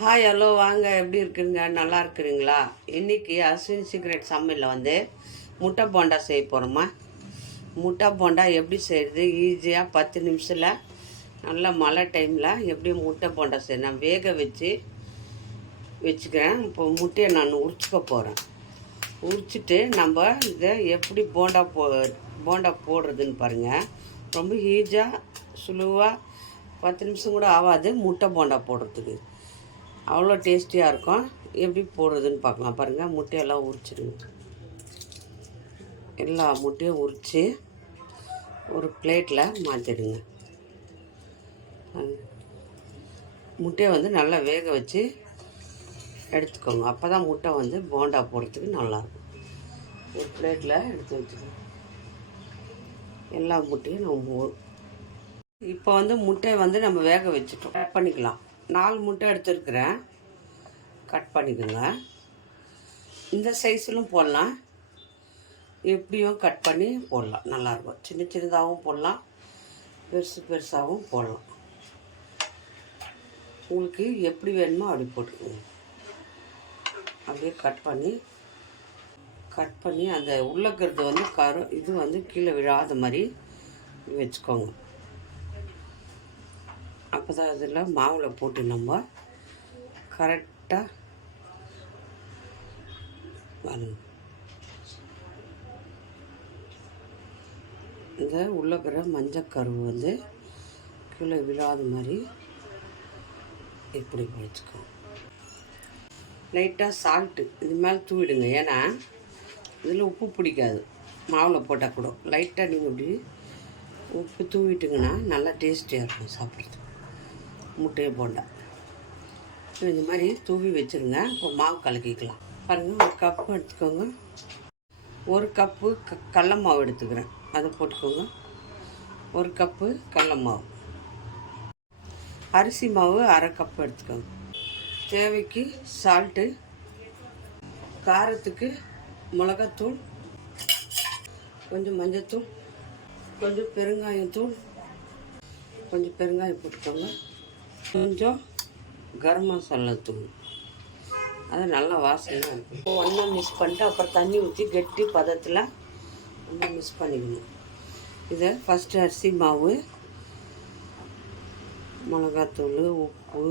Hi hello வாங்க, எப்படி இருக்குங்க? நல்லா இருக்கிறீங்களா? இன்றைக்கி அஸ்வின் சீக்ரெட் சமையலில் முட்டை போண்டா செய்ய போகிறோமா. முட்டை போண்டா எப்படி செய்கிறது ஈஸியாக 10 நிமிஷத்தில் நல்ல மழை டைமில் எப்படி முட்டை போண்டா செய்ய நான் வேக வச்சுக்கிறேன். இப்போ முட்டையை நான் உரிச்சிக்க போகிறேன். உரிச்சிட்டு நம்ம இதை எப்படி போண்டா போடுறதுன்னு பாருங்கள். ரொம்ப ஈஸியாக சுலுவாக 10 நிமிஷம் கூட ஆகாது முட்டை போண்டா போடுறதுக்கு. அவ்வளோ டேஸ்டியாக இருக்கும். எப்படி போடுறதுன்னு பார்க்கலாம். பாருங்கள், முட்டையெல்லாம் உரிச்சிடுங்க. எல்லா முட்டையும் உரித்து ஒரு பிளேட்டில் மாற்றிடுங்க. முட்டையை நல்லா வேக வச்சு எடுத்துக்கோங்க. அப்போ தான் முட்டை போண்டா போடுறதுக்கு நல்லாயிருக்கும். ஒரு பிளேட்டில் எடுத்து வச்சுக்கோங்க. எல்லா முட்டையும் நம்ம இப்போ முட்டையை நம்ம வேக வச்சுட்டோம். கட் பண்ணிக்கலாம். 4 முட்டை எடுத்துருக்குறேன். கட் பண்ணிக்கோங்க. இந்த சைஸிலும் போடலாம், எப்படியும் கட் பண்ணி போடலாம். நல்லாயிருக்கும். சின்ன சின்னதாகவும் போடலாம், பெருசாகவும் போடலாம். உங்களுக்கு எப்படி வேணுமோ அப்படி போட்டுக்கோங்க. அப்படியே கட் பண்ணி அந்த உள்ளக்கிறது இது கீழே விழாத மாதிரி வச்சுக்கோங்க. அப்போ தான் அதில் மாவில் போட்டு நம்ம கரெக்டாக வரணும். இந்த உள்ளக்கிற மஞ்சக்கருவு கீழே விழாத மாதிரி இப்படி வச்சுக்கோங்க. லைட்டாக சால்ட்டு இது மேலே தூவிடுங்க. ஏன்னா இதில் உப்பு பிடிக்காது. மாவில் போட்டால் கூட லைட்டாக நீங்கள் இப்படி உப்பு தூவிட்டுங்கன்னா நல்லா டேஸ்டியாக இருக்கும் சாப்பிட்றது. முட்டையை போண்டா இந்த மாதிரி தூவி வச்சுருங்க. இப்போ மாவு கலக்கிக்கலாம். பாருங்கள், ஒரு கப்பு எடுத்துக்கோங்க. ஒரு கப்பு கடல மாவு எடுத்துக்கிறேன், அதை போட்டுக்கோங்க. ஒரு கப்பு கடல மாவு. அரிசி மாவு அரை கப்பு எடுத்துக்கோங்க. தேவைக்கு சால்ட்டு, காரத்துக்கு மிளகாத்தூள், கொஞ்சம் மஞ்சத்தூள், கொஞ்சம் பெருங்காயத்தூள், கொஞ்சம் பெருங்காயம் போட்டுக்கோங்க. கொஞ்சம் கரம் மசாலா தூள், அது நல்லா வாசனையாக இருக்கும். ஒன்றா மிக்ஸ் பண்ணிட்டு அப்புறம் தண்ணி ஊற்றி கெட்டி பதத்தில் ஒன்றா மிக்ஸ் பண்ணிக்கணும். இதை ஃபஸ்ட்டு அரிசி மாவு, மிளகாத்தூள், உப்பு,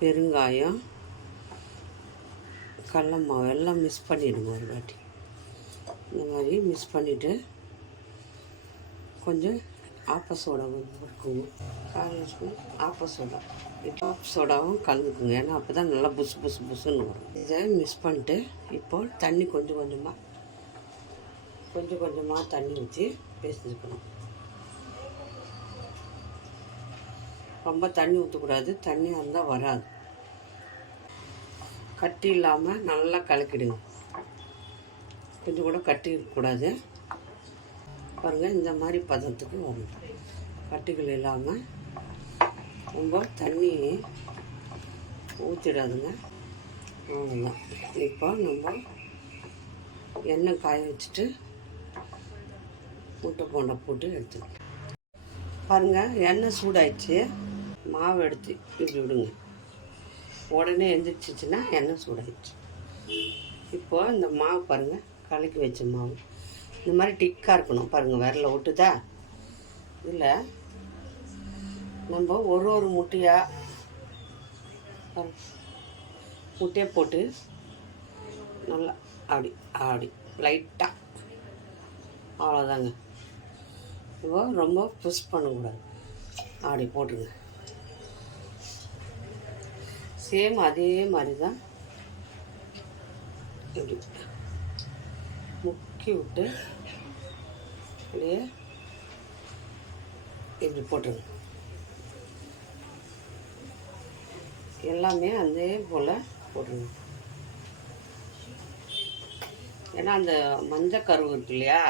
பெருங்காயம், கடல மாவு எல்லாம் மிக்ஸ் பண்ணிவிடுங்க. ஒரு வாட்டி இந்த மாதிரி மிக்ஸ் பண்ணிவிட்டு கொஞ்சம் ஆப்ப சோடா போட்டுக்கோங்க. 1/4 ஸ்பூன் ஆப்ப சோடா. இப்போ சோடாவும் கலந்துக்குங்க. ஏன்னா அப்போ தான் நல்லா புசுன்னு வரும். இதை மிக்ஸ் பண்ணிட்டு இப்போ தண்ணி கொஞ்சம் கொஞ்சமாக தண்ணி ஊற்றி பேசிக்கணும். ரொம்ப தண்ணி ஊற்றக்கூடாது. தண்ணியாக இருந்தால் வராது. கட்டி இல்லாமல் நல்லா கலக்கிடுங்க. கொஞ்சம் கூட கட்டி இருக்கக்கூடாது. பாருங்கள், இந்த மாதிரி பதத்துக்கு வரும். கட்டிகள் இல்லாமல் ரொம்ப தண்ணி ஊற்றிடாதுங்க. அவ்வளோதான். இப்போ நம்ம எண்ணெய் காய வச்சுட்டு முட்டை போண்டா போட்டு எடுத்துக்கலாம். பாருங்கள், எண்ணெய் சூடாயிடுச்சு. மாவு எடுத்து இப்படி விடுங்க. உடனே எந்திரிச்சிச்சின்னா எண்ணெய் சூடாயிடுச்சு. இப்போது இந்த மாவு பாருங்கள், கலக்கி வச்ச மாவு இந்த மாதிரி டிக்காக இருக்கணும். பாருங்கள், விரல விட்டுதா. இதில் நம்ம ஒரு முட்டையை போட்டு நல்லா அப்படி லைட்டாக, அவ்வளோதாங்க. இப்போ ரொம்ப புஷ் பண்ணக்கூடாது. அப்படி போட்டுருங்க. சேம் அதே மாதிரி தான் இப்படி முக்கி விட்டு அப்படியே இப்படி போட்டுருங்க. எல்லாமே அதே போல் போட்டுருங்க. ஏன்னா அந்த மஞ்சள் கருவு இருக்கு இல்லையா,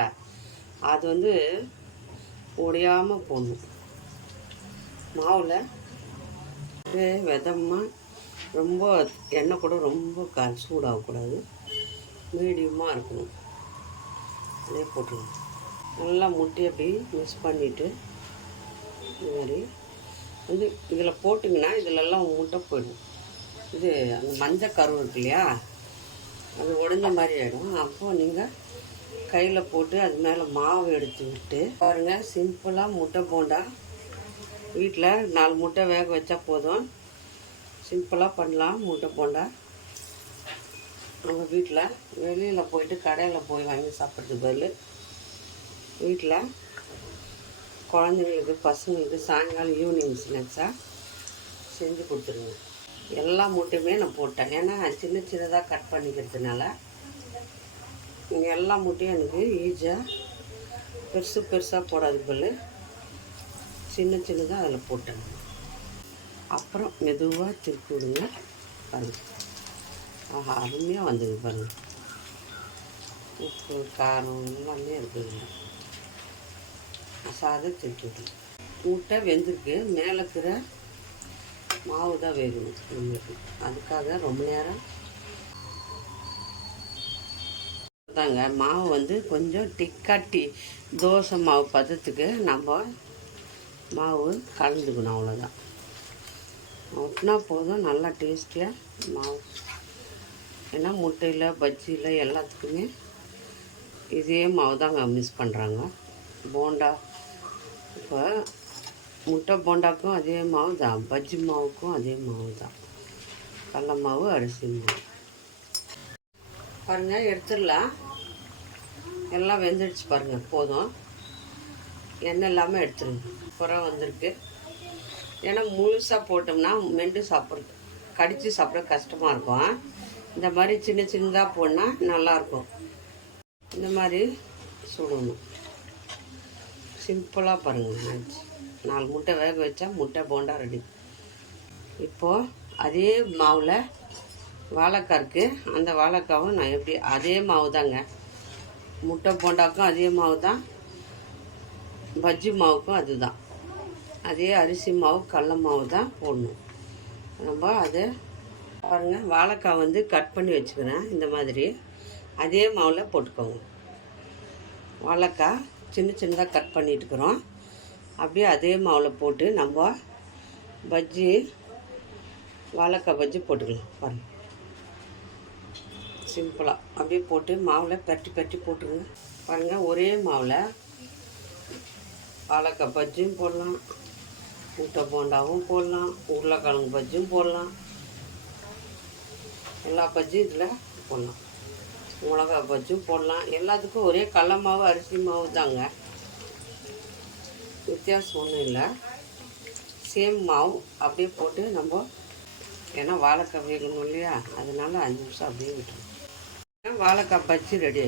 அது உடையாமல் போடணும். மாவில் விதமாக ரொம்ப எண்ணெய் கூட ரொம்ப சூடாகக்கூடாது. மீடியமாக இருக்கணும். அதே போட்டுருங்க. நல்லா முட்டையை அப்படி மிக்ஸ் பண்ணிவிட்டு இது மாதிரி இதில் போட்டிங்கன்னா இதிலெல்லாம் முட்டை போயிடும். இது அந்த மஞ்சள் கருவு இருக்கு இல்லையா, அது உடஞ்ச மாதிரி ஆகிடும். அப்போது நீங்கள் கையில் போட்டு அது மேலே மாவு எடுத்து விட்டு பாருங்கள். சிம்பிளாக முட்டை போண்டா வீட்டில் 4 முட்டை வேக வச்சா போதும். சிம்பிளாக பண்ணலாம் முட்டை போண்டா. நம்ம வீட்டில் வெளியில் போயிட்டு கடையில் போய் வாங்கி சாப்பிட்றதுக்கு பதில் வீட்டில் குழந்தைங்களுக்கு பசங்களுக்கு சாயங்காலம் ஈவினிங் ஸ்நாக்ஸாக செஞ்சு கொடுத்துருங்க. எல்லா முட்டையுமே நான் போட்டேன். ஏன்னா சின்ன சின்னதாக கட் பண்ணிக்கிறதுனால எல்லா முட்டையும் எனக்கு ஈஸியாக பெருசாக போடாது பதில் சின்ன சின்னதாக அதில் போட்டேன். அப்புறம் மெதுவாக திருப்பி விடுங்க. பாருங்கள், ஆஹா அருமையாக வந்தது பாருங்கள். உப்பு காரம் எல்லாமே இருக்குதுங்க. சாதம் திருப்பி விடுங்க. முட்டை வெந்திருக்கு, மேலே இருக்கிற மாவு தான் வேகணும் நம்மளுக்கு. அதுக்காக ரொம்ப நேரம் தாங்க. மாவு வந்து கொஞ்சம் டிக்காட்டி தோசை மாவு பதத்துக்கு நம்ம மாவு கலந்துக்கணும். அவ்வளோதான், ஒட்டினா போதும். நல்லா டேஸ்டியாக மாவு. ஏன்னா முட்டையில் பஜ்ஜியில் எல்லாத்துக்குமே இதே மாவு தாங்க மிஸ் பண்ணுறாங்க. போண்டா இப்போ முட்டை போண்டாக்கும் அதே மாவு தான், பஜ்ஜி மாவுக்கும் அதே மாவு தான். கடல மாவு அரிசி மாவு பாருங்கள். எடுத்துடலாம். எல்லாம் வெந்துடுச்சு பாருங்கள். போதும், எண்ணெய் இல்லாமல் எடுத்துருங்க. அப்புறம் வந்திருக்கு. ஏன்னா முழுசாக போட்டோம்னா மெண்டு சாப்பிட்றது கடித்து சாப்பிட கஷ்டமாக இருக்கும். இந்த மாதிரி சின்ன சின்னதாக போடனா நல்லாயிருக்கும். இந்த மாதிரி சுடணும். சிம்பிளாக பாருங்கள். 4 முட்டை வேக வச்சா முட்டை போண்டா ரெடி. இப்போது அதே மாவில் வாழைக்காய் இருக்குது. அந்த வாழைக்காவும் நான் எப்படி அதே மாவு தாங்க. முட்டை போண்டாக்கும் அதே மாவு தான், பஜ்ஜி மாவுக்கும் அதுதான். அதே அரிசி மாவு கடல மாவு தான் போடணும். நம்ம அதை பாருங்கள். வாழைக்காய் வந்து கட் பண்ணி வச்சுக்கிறேன். இந்த மாதிரி அதே மாவில் போட்டுக்கோங்க. வாழைக்காய் சின்ன சின்னதாக கட் பண்ணிட்டுக்கிறோம். அப்படியே அதே மாவில் போட்டு நம்ம பஜ்ஜி வாழைக்காய் பஜ்ஜி போட்டுக்கலாம். பாருங்கள், சிம்பிளாக அப்படியே போட்டு மாவில் பரட்டி போட்டுருங்க. பாருங்கள், ஒரே மாவில் வாழைக்காய் பஜ்ஜியும் போடலாம், முட்டை போண்டாவும் போடலாம், உருளைக்கிழங்கு பஜ்ஜியும் போடலாம். எல்லா பஜ்ஜியும் இதில் போடலாம். மிளகா பஜ்ஜியும் போடலாம். எல்லாத்துக்கும் ஒரே கடல மாவு அரிசி மாவு தாங்க, வித்தியாசம் ஒன்றும் இல்லை. சேம் மாவு அப்படியே போட்டு நம்ம, ஏன்னா வாழைக்காய் வேகணும் இல்லையா, அதனால 5 நிமிஷம் அப்படியே விட்டுருவோம். வாழைக்காய் பஜ்ஜி ரெடி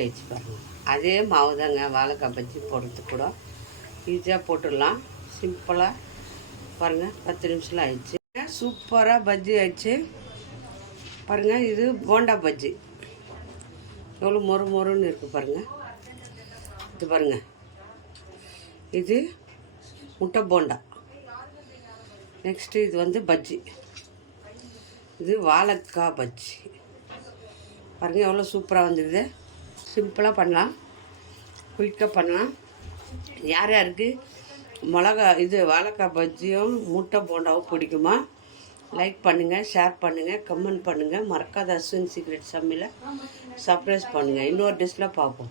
ஆயிடுச்சு பாருங்கள். அதே மாவு தாங்க வாழைக்காய் பஜ்ஜி போடுறதுக்கு கூட ஈஸியாக போட்டுடலாம். சிம்பிளாக பாருங்கள். 10 நிமிஷத்தில் ஆயிடுச்சு. சூப்பராக பஜ்ஜி ஆயிடுச்சு பாருங்கள். இது போண்டா பஜ்ஜி எவ்வளோ மொறுன்னு இருக்குது பாருங்கள். இது பாருங்கள், இது முட்டை போண்டா. நெக்ஸ்ட்டு இது வந்து பஜ்ஜி, இது வாழைக்காய் பஜ்ஜி. பாருங்கள் எவ்வளோ சூப்பராக வந்துடுது. சிம்பிளாக பண்ணலாம், குயிக்காக பண்ணலாம். யார் யாருக்கு இது வாழைக்காய் பஜ்ஜியும் முட்டை போண்டாவும் பிடிக்குமா? லைக் பண்ணுங்கள், ஷேர் பண்ணுங்கள், கமெண்ட் பண்ணுங்கள். மறக்காத அஸ்வின் சீக்ரெட் சமையலை சர்ப்ரைஸ் பண்ணுங்கள். இன்னொரு டிஷ்ஷில் பார்ப்போம்.